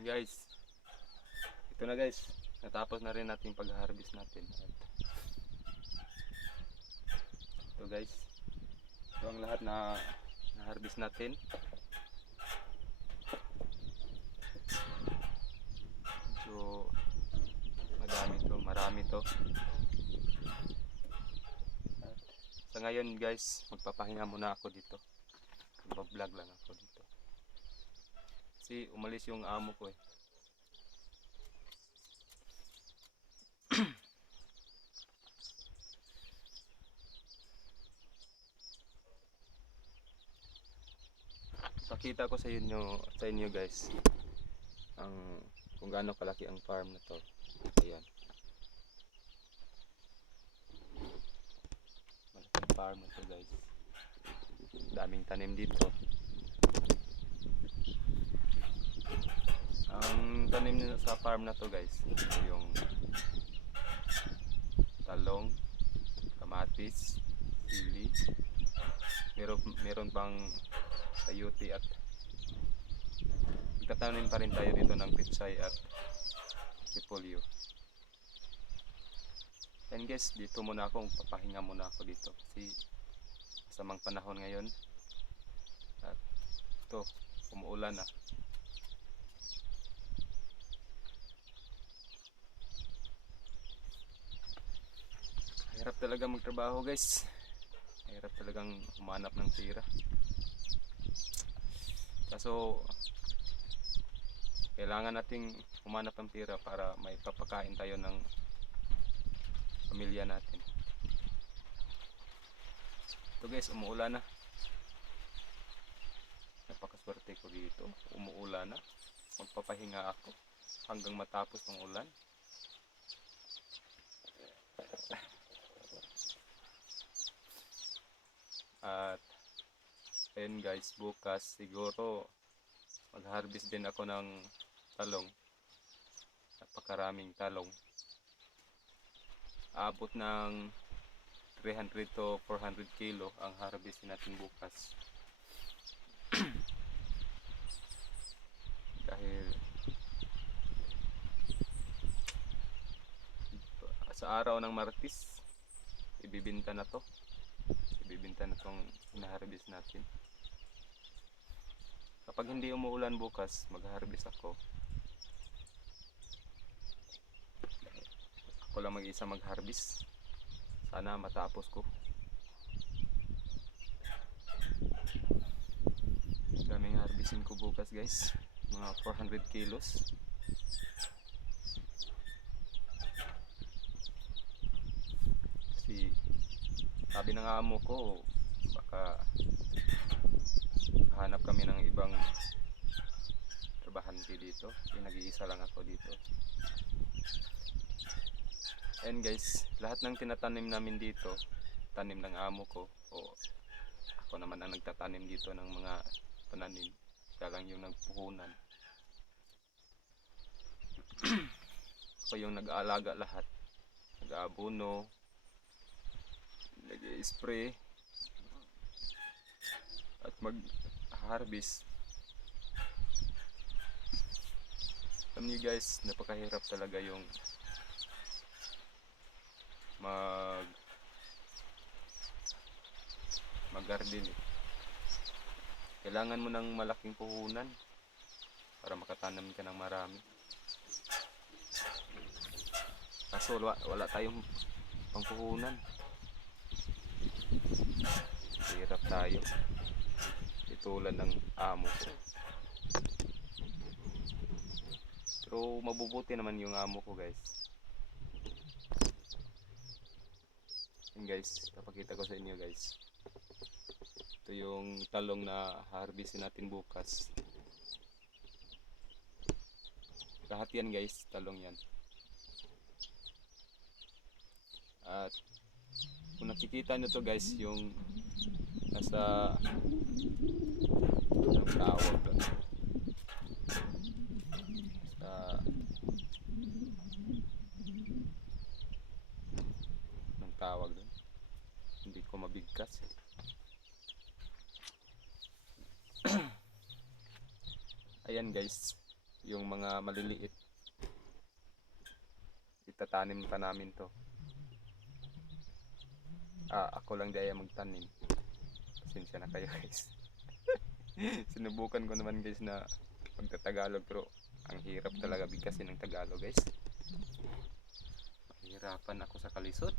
Guys, ito na guys. Natapos na rin natin pag-harvest natin. At ito guys. Ito ang lahat na na-harvest natin. So, marami to. At sa ngayon guys, magpapahinga muna ako dito. Mag-vlog lang ako dito. Kasi umalis yung amo ko eh. Pakita ko sa inyo guys ang kung gaano kalaki ang farm na to. Ayan. Malaking farm na to guys. Daming tanim dito. Ang tanim sa farm na to guys, yung talong, kamatis, sili. Meron pang sayote at magtatanim pa rin tayo dito ng pitsay at repolyo. And guys, dito muna ako, papahinga muna ako dito kasi masamang panahon ngayon. At ito, umuulan na. Hirap talaga magtrabaho guys. Hirap talagang humanap ng tira. Kaso kailangan nating humanap ng pera para may papakain tayo ng pamilya natin. Ito guys, umuulan na. Napakaswerte ko dito. Umuulan na. Magpapahinga ako hanggang matapos ng ulan. At ayun guys, bukas siguro mag-harvest din ako ng talong. Napakaraming talong. Aabot ng 300 to 400 kilo ang harvest natin bukas. Dahil sa araw ng Martes, ibibinta na to. Ibibinta na tong na-harvest natin. Kapag hindi umuulan bukas, mag-harvest ako. Ako lang mag-isa mag-harvest. Sana matapos ko. Daming harvestin ko bukas guys. Mga 400 kilos. Kasi sabi ng amo ko, baka hanap kami ng ibang trabahante dito. Nag-iisa lang ako dito. And guys, lahat ng tinatanim namin dito, tanim ng amo ko. O ako naman ang nagtatanim dito ng mga pananim. Siya lang yung nagpuhunan. Ako yung nag-aalaga lahat. Nag-aabono, nag-spray, at mag-harvest. Alam niyo guys, napakahirap talaga yung mag-garden eh. Kailangan mo ng malaking puhunan para makatanam ka ng marami. Kaso wala tayong pangpuhunan. Hirap tayo. Itulan ng amo ko. Pero mabubuti naman yung amo ko guys. And guys, papakita ko sa inyo guys. Ito yung talong na harvestin natin bukas. Lahat yan guys, talong yan. At kung nakikita nyo to guys, yung nasa ang tawag doon. Anong tawag doon? Hindi ko mabigkas. Ayan guys, yung mga maliliit, itatanim pa namin to. Ako lang di ay magtanim. Pasensya na kayo guys. Sinubukan ko naman guys na magta-Tagalog, pero ang hirap talaga bigkasin ng Tagalog guys. Mahirapan ako sa kalisod.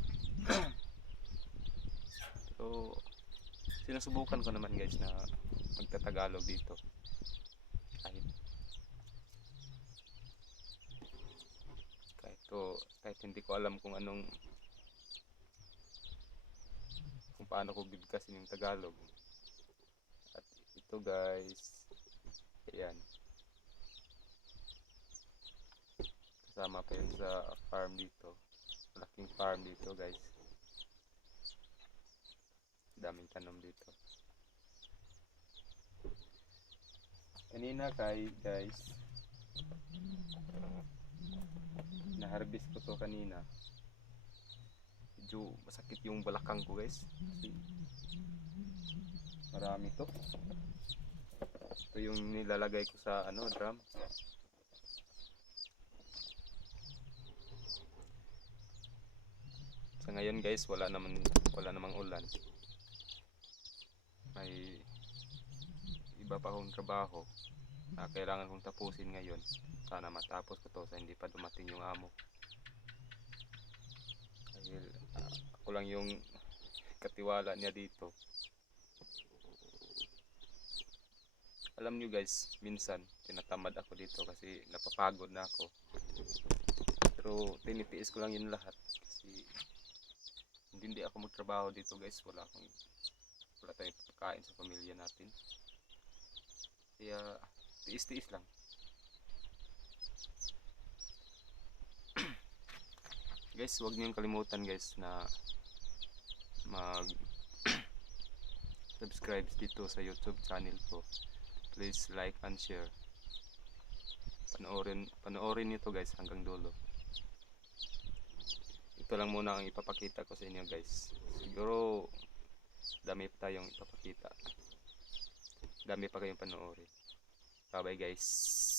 Pero sinusubukan ko naman guys na magta-Tagalog dito. Kahit hindi ko alam kung paano ko bibigkasin yung Tagalog. At ito guys, ayan, kasama pa yun sa farm dito, malaking farm dito guys, daming tanom dito. Kanina guys, na-harvest ko to kanina. Medyo masakit yung balakang ko guys, kasi marami to. Ito yung nilalagay ko sa drum. Sa ngayon guys, wala namang ulan. May iba pa akong trabaho na kailangan kong tapusin ngayon. Sana matapos ko to sa hindi pa dumating yung amo. Dahil ako lang yung katiwala niya dito. Alam nyo guys, minsan tinatamad ako dito kasi napapagod na ako. Pero tinitiis ko lang yun lahat kasi hindi ako magtrabaho dito guys, wala tayong pagkain sa pamilya natin. Kaya tiis-tiis lang. Guys, huwag niyong kalimutan guys na mag subscribe dito sa YouTube channel ko. Please like and share. Panoorin niyo to guys hanggang dulo. Ito lang muna ang ipapakita ko sa inyo guys. Siguro dami pa tayong ipapakita. Dami pa kayong panoorin. Bye bye guys.